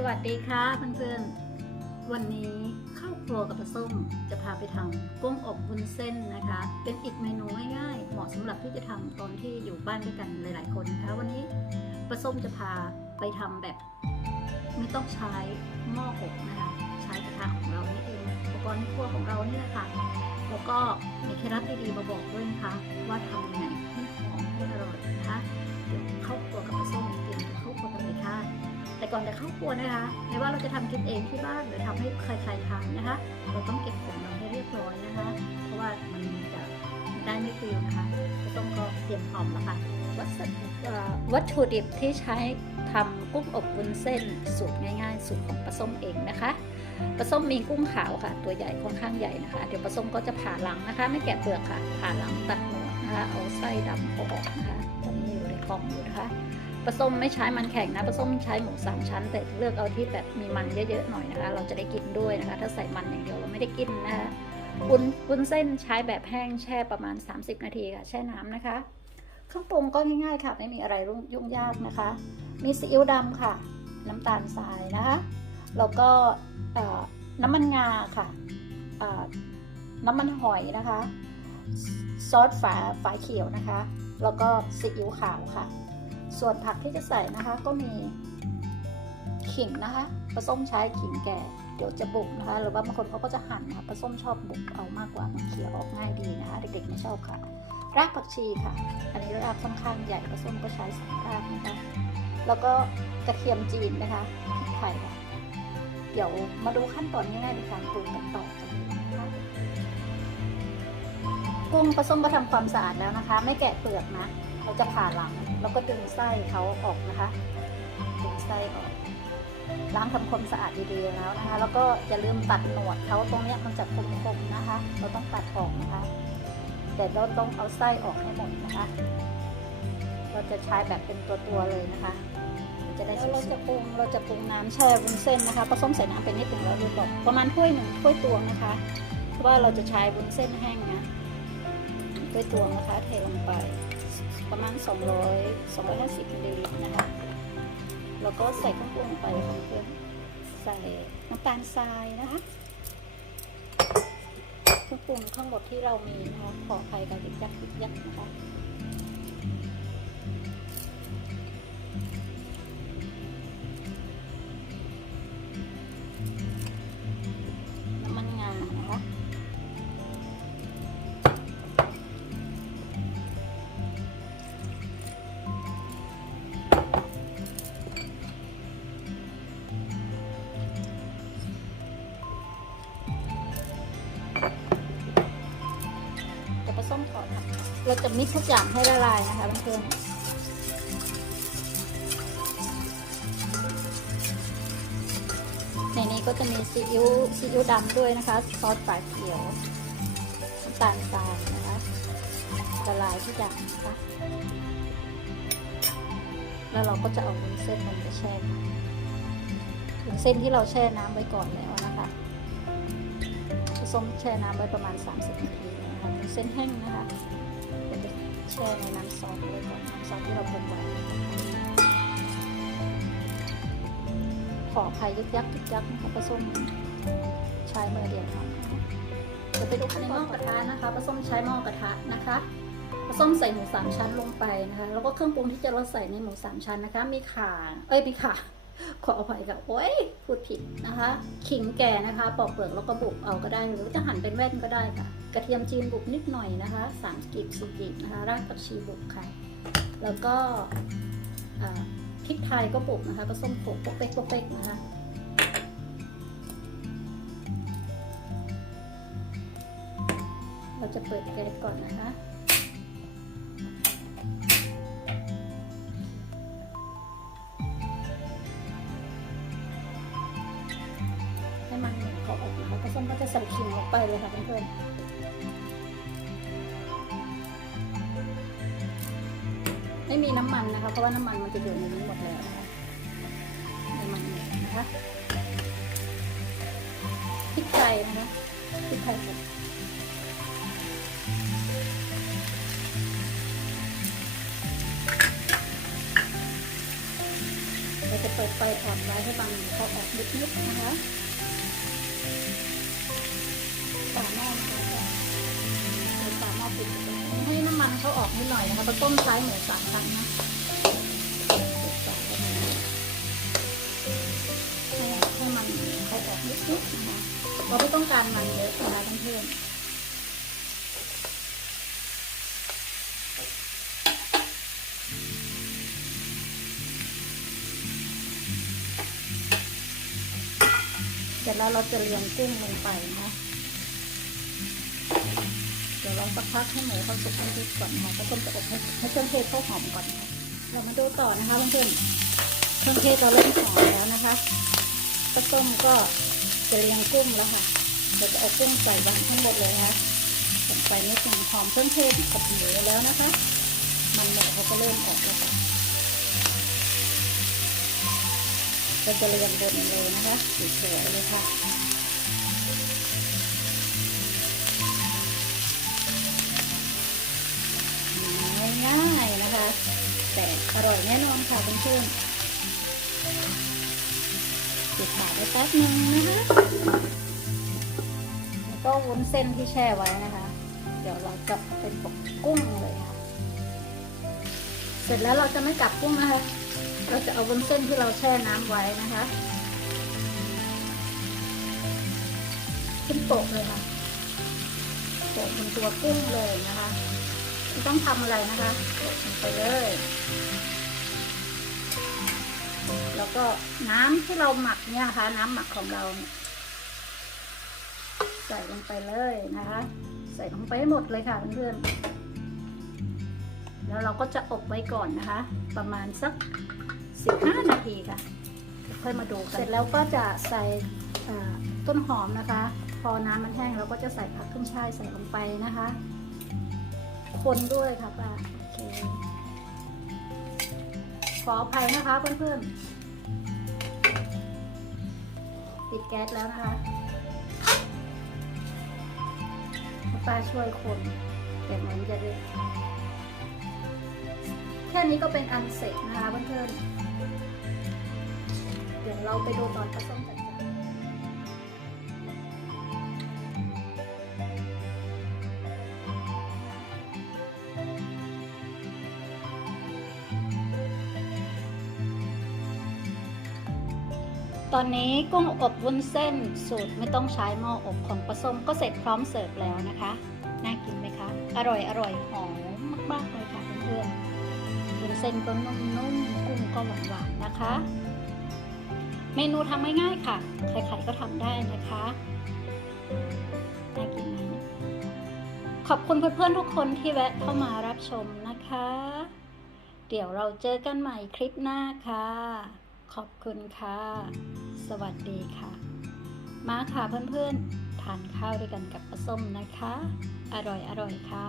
สวัสดีค่ะเพื่อนๆ วันนี้ข้าวครัวกับปลาส้มจะพาไปทำกุ้งอบวุ้นเส้นนะคะ เป็นอีกเมนูง่ายๆ เหมาะสำหรับที่จะทำตอนที่อยู่บ้านด้วยกันหลายๆคนนะคะวันนี้ปลาส้มจะพาไปทำแบบไม่ต้องใช้หม้ออบนะคะ ใช้กระทะของเรานี่เองอุปกรณ์ครัวของเรานี่แหละค่ะแล้วก็มีเคล็ดลับดีๆมาบอกด้วยนะคะว่าทำยังไงให้หอมให้อร่อยนะคะเดี๋ยวเข้าครัวกับปลาส้ม แต่ก่อนจะเข้าครัวนะคะไม่ว่าเราจะทำกินเองที่บ้านหรือทำให้ใครๆทานนะคะ เราต้องเก็บของเราให้เรียบร้อยนะคะ เพราะว่ามันจะได้ไม่ฟิลนะคะก็ต้องก็เตรียมพร้อมแล้วค่ะวัสดุวัตถุดิบที่ใช้ทำกุ้งอบวุ้นเส้นสูตรง่ายๆ สูตรของปลาส้มเองนะคะปลาส้มมีกุ้งขาวค่ะ ตัวใหญ่ค่อนข้างใหญ่นะคะ เดี๋ยวปลาส้มก็จะผ่าหลังนะคะ ไม่แกะเปลือกค่ะผ่าหลังตัดหนวดนะคะเอาไส้ดำออกนะคะตอนนี้อยู่ในกล่องอยู่นะคะ ปลาส้มไม่ใช้มันแข็งนะปลาส้มใช้หมูสามชั้น แต่เลือกเอาที่แบบมีมันเยอะๆหน่อยนะคะ เราจะได้กินด้วยนะคะ ถ้าใส่มันอย่างเดียวเราไม่ได้กินนะคะวุ้นวุ้นเส้นใช้แบบแห้งแช่ประมาณ 30 นาทีค่ะแช่น้ำนะคะเครื่องปรุงก็ง่ายๆค่ะ ไม่มีอะไรยุ่งยากนะคะ มีซีอิ๊วดำค่ะ น้ำตาลทรายนะคะแล้วก็น้ำมันงาค่ะน้ำมันหอยนะคะ ซอสฝาฝาเขียวนะคะ แล้วก็ซีอิ๊วขาวค่ะ ส่วนผักที่จะใส่นะคะก็มีขิงนะคะปลาส้มใช้ขิงแก่ เดี๋ยวจะบุกนะคะ หรือว่าบางคนเขาก็จะหั่นนะคะปลาส้มชอบบุกเอามากกว่ามันเคี้ยวออกง่ายดีนะคะ เด็กๆไม่ชอบค่ะ รากผักชีค่ะ อันนี้รากค่อนข้างใหญ่ปลาส้มก็ใช้สองรากนะคะ แล้วก็กระเทียมจีนนะคะพริกไทยค่ะ เดี๋ยวมาดูขั้นตอนง่ายๆในการปรุงกันต่อกันนะคะกุ้งปลาส้มก็ทำความสะอาดแล้วนะคะ ไม่แกะเปลือกนะ เราจะผ่าหลัง แล้วก็ดึงไส้เขาออกนะคะดึงไส้ออก ล้างทำความสะอาดดีๆแล้วนะคะ แล้วก็อย่าลืมตัดหนวดเขาตรงเนี้ยมันจะคมๆนะคะ เราต้องตัดออกนะคะ แต่เราต้องเอาไส้ออกให้หมดนะคะ เราจะใช้แบบเป็นตัวๆเลยนะคะจะได้เราจะปรุงเราจะปรุงน้ำแช่วุ้นเส้นนะคะผสมใส่น้ำไปนิดหนึ่งแล้วเราบอกประมาณถ้วยหนึ่งถ้วยตวงนะคะเพราะว่าเราจะใช้วุ้นเส้นแห้งนะถ้วยตวงนะคะเทลงไป ประมาณ 200 250มิลลิลิตรนะคะแล้วก็ใส่เครื่องปรุงลงไปค่ะเพื่อนใส่น้ำตาลทรายนะคะเครื่องปรุงข้างหมดที่เรามีนะคะขออภัยกับยิกยักยิกยักนะคะ เราจะมิกทุกอย่างให้ละลายนะคะเพื่อนในนี้ก็จะมีซีอิ๊วซีอิ๊วดำด้วยนะคะ ซอสฝาเขียวน้ำตาลทรายนะคะละลายทุกอย่างนะคะแล้วเราก็จะเอาวุ้นเส้นมันไปแช่วุ้นเส้นที่เราแช่น้ำไว้ก่อนแล้วนะคะผสมแช่น้ำไว้ประมาณ 30นาทีนะคะเป็นเส้นแห้งนะคะ เราจะแช่ในน้ำซอสไว้ก่อนน้ำซอสที่เราปรุงไว้ขอภัยยึกยักยึกยักนะคะผสมใช้มือเดียวทำนะคะไปดูในหม้อกระทะนะคะผสมใช้หม้อกระทะนะคะผสมใส่หมูสามชั้นลงไปนะคะ แล้วก็เครื่องปรุงที่จะเราใส่ในหมูสามชั้นนะคะ มีข่าเอ้ยมีข่า ขออภัยค่ะโอ้ยพูดผิดนะคะ ขิงแก่นะคะปอกเปลือกแล้วก็บุกเอาก็ได้หรือจะหั่นเป็นแว่นก็ได้ค่ะ กระเทียมจีนบุกนิดหน่อยนะคะสามกีบสี่กีบนะคะรากผักชีบุกค่ะ แล้วก็พริกไทยก็บุกนะคะ ก็ส้มโขกโป๊กเป๊กโป๊กเป๊กนะคะเราจะเปิดแก๊สก่อนนะคะ ใส่ขิงลงไปเลยค่ะเพื่อนๆไม่มีน้ำมันนะคะ เพราะว่าน้ำมันมันจะอยู่ในนี้หมดแล้วนะคะน้ำมันนะคะพริกไทยนะคะพริกไทยสดเราจะเปิดไฟอ่อนไว้ให้มันเขาออกนิดๆนะคะ อกนิดหน่อยนะคะเราต้มซ้ายหมูสามชั้นนะเปิดฝาไว้นให้มันเขาออกนิดๆนะคะ เราไม่ต้องการมันเยอะนะคะเพื่อนเสร็จแล้วเราจะเรียงกุ้งลงไปนะ สักพักให้หมูเขาสุกนิดๆก่อนนะคะก็ต้มจะอบให้ให้เครื่องเทศเขาหอมก่อนนะคะเรามาดูต่อนะคะเพื่อนๆเครื่องเทศเราเริ่มหอมแล้วนะคะข้าวต้มก็จะเรียงกุ้งแล้วค่ะเดี๋ยวจะเอากุ้งใส่วางทั้งหมดเลยนะคะลงไปนิดหนึ่งหอมเครื่องเทศกับหมูแล้วนะคะ มันหมูเขาก็เริ่มออกแล้วค่ะก็จะเรียงบนเลยนะคะสวยๆเลยค่ะ อร่อยแน่นอนค่ะเพื่อนๆปิดฝาไว้แป๊บนึงนะคะแล้วก็วุ้นเส้นที่แช่ไว้นะคะ เดี๋ยวเราจะเป็นปกกุ้งเลยค่ะ เสร็จแล้วเราจะไม่กลับกุ้งนะคะ เราจะเอาวุ้นเส้นที่เราแช่น้ำไว้นะคะขึ้นโปะเลยค่ะโปะบนตัวกุ้งเลยนะคะ ไม่ต้องทำอะไรนะคะลงไปเลย แล้วก็น้ำที่เราหมักเนี่ยนะคะน้ำหมักของเราเนี่ยใส่ลงไปเลยนะคะ ใส่ลงไปให้หมดเลยค่ะเพื่อนๆแล้วเราก็จะอบไว้ก่อนนะคะ ประมาณสัก 15 นาทีค่ะค่อยมาดูกันเสร็จแล้วก็จะใส่ต้นหอมนะคะ พอน้ำมันแห้งเราก็จะใส่ผักขึ้นช่ายใส่ลงไปนะคะ คนด้วยค่ะป้าโอเคขออภัยนะคะเพื่อนๆปิดแก๊สแล้วนะคะป้าช่วยคนเดี๋ยวมันจะได้แค่นี้ก็เป็นอันเสร็จนะคะเพื่อนๆเดี๋ยวเราไปดูตอนผสมจัน ตอนนี้กุ้งอบวุ้นเส้นสูตรไม่ต้องใช้หม้ออบของปลาส้มก็เสร็จพร้อมเสิร์ฟแล้วนะคะ น่ากินไหมคะ อร่อยอร่อยหอมมากๆเลยค่ะเพื่อนๆวุ้นเส้นก็นุ่มๆกุ้งก็หวานๆนะคะ เมนูทำง่ายๆค่ะ ใครๆก็ทำได้นะคะน่ากินไหมขอบคุณเพื่อนๆทุกคนที่แวะเข้ามารับชมนะคะ เดี๋ยวเราเจอกันใหม่คลิปหน้าค่ะ ขอบคุณค่ะ สวัสดีค่ะ มาค่ะเพื่อนๆ ทานข้าวด้วยกันกับปลาส้มนะคะ อร่อยอร่อยค่ะ